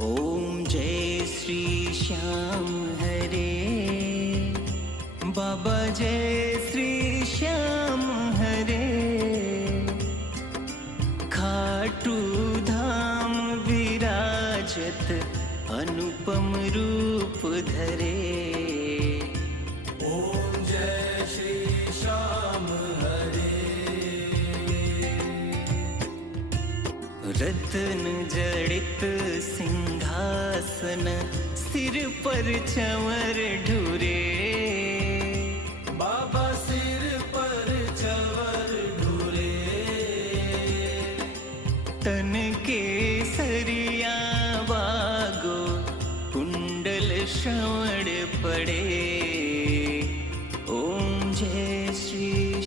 ओम जय श्री श्याम हरे, बाबा जय श्री श्याम हरे। खाटू धाम विराजत अनुपम रूप धरे। ओम जय श्री श्याम हरे। रत्न जड़ित सिंहासन, सिर पर चंवर ढूरे। बाबा सिर पर चंवर ढूरे। तन के सरिया वागो, कुंडल श्रवण